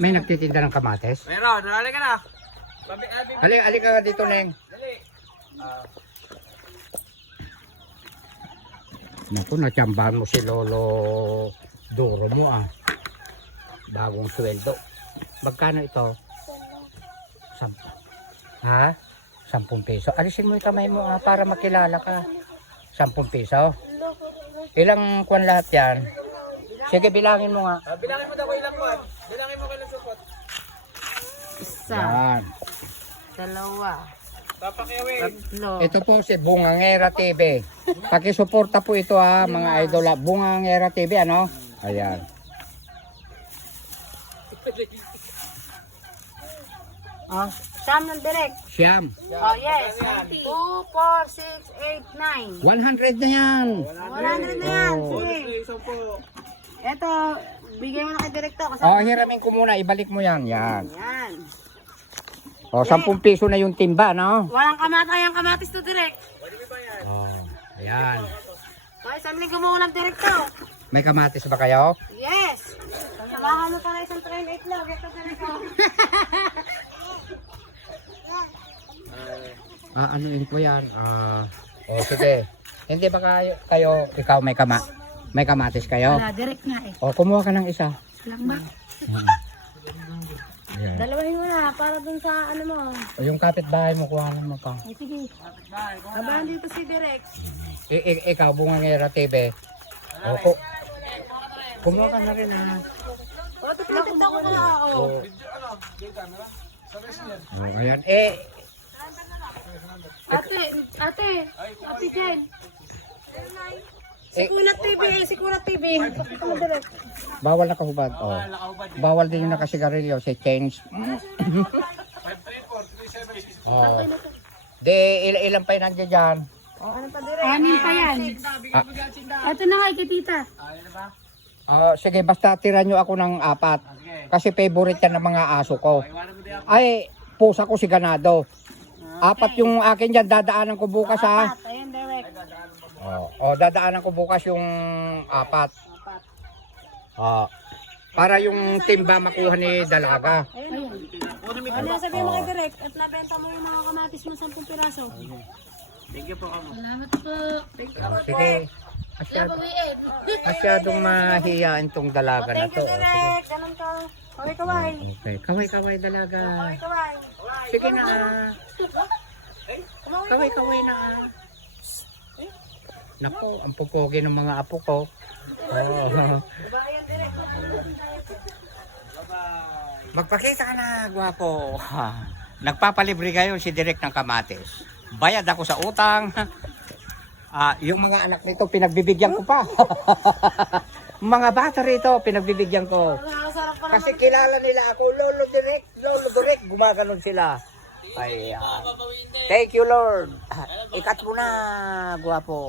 May nagtitinda ng kamates? Meron, nalala ka na. Halika dito, Neng. Naku, natsambahan mo si Lolo Duro mo ah. Bagong sweldo. Magkano ito? 10. Ha? 10 piso. Alisin mo yung kamay mo ah, para makilala ka. 10 piso. Ilang kwan lahat yan? Sige, bilangin mo nga. Bilangin mo daw ko ilang kwan. Bilangin mo kailang supot. Isa, Yan. dalawa, Papakiyawin. tatlo. Ito po si Bungangera TV. Pakisuporta po ito ha, mga idol. Bungangera TV, ano? Ayan. Oh, Sam ng direct. Siyam. Oh, yes. 2, 4, 6, 8, 9. 100 na yan. 100 na yan. Oh. Sige. Isang po. Ito, bigay mo na kay direkto. Oh, hiramin ko muna. Ibalik mo yan. Yan. Yan. Oh, 10 piso na yung timba, no? Walang kamatay ang kamatis to direct. Oh, ayan. Okay, Sam Linggo mo ulam direkto. May kamatis ba kayo? Yes. Samahan mo pa na isang train itlog. Ito direkto. Ano yun po yan? Oh, sige. Hindi ba kayo, ikaw may kamatis kayo? Wala, direct nga eh. Oh, kumuha ka ng isa. Lang ba? Ayan. Dalawahin mo na para dun sa ano mo. O, yung kapitbahay mo, kuha mo pa. Ay, sige. Sabahan dito si direct. Ikaw, Bungangera TV. O, kumuha ka na rin ha. O, tututin ako na ako. Oh, ayan. Ate Jen. Sikunat TV, Sikunat TV. Ano direct? Bawal na kahubad. Oh. Bawal din yung nakasigarilyo. Si Change. Oh. Di, ilan pa yung nandiyan dyan? O, ano pa direct? Anin pa yan. Ito na nga, tita. Sige, basta tira nyo ako ng 4. Kasi favorite yan ng mga aso ko. Ay, pusa ko si Ganado. 4 yung akin dyan. Dadaanan ko bukas ha. Ayan, direct. Dadaanan ko bukas yung 4. Para yung timba makuha ni Dalaga. Ayun. Ano sabihin mo kay direct? At nabenta mo yung mga kamatis mo 10 piraso. Thank you po kamo. Salamat po. Sige. Masyadong mahihain tong dalaga na Thank to. you, direct. Ganun ka. Kaway-kaway. Okay. Kaway-kaway dalaga. Kaway-kaway. Sige na. Kaway-kaway na. Nako, ang pupogi ng mga apo ko. Magpakita ka na, gwapo. Nagpapalibre ngayon si Direk ng kamatis. Bayad ako sa utang. Yung mga anak nito, pinagbibigyan ko pa. Mga bata rito, pinagbibigyan ko. Kasi kilala nila ako, Lolo Direk, gumaganon sila. Ay, thank you Lord. Ikat mo na, gwapo.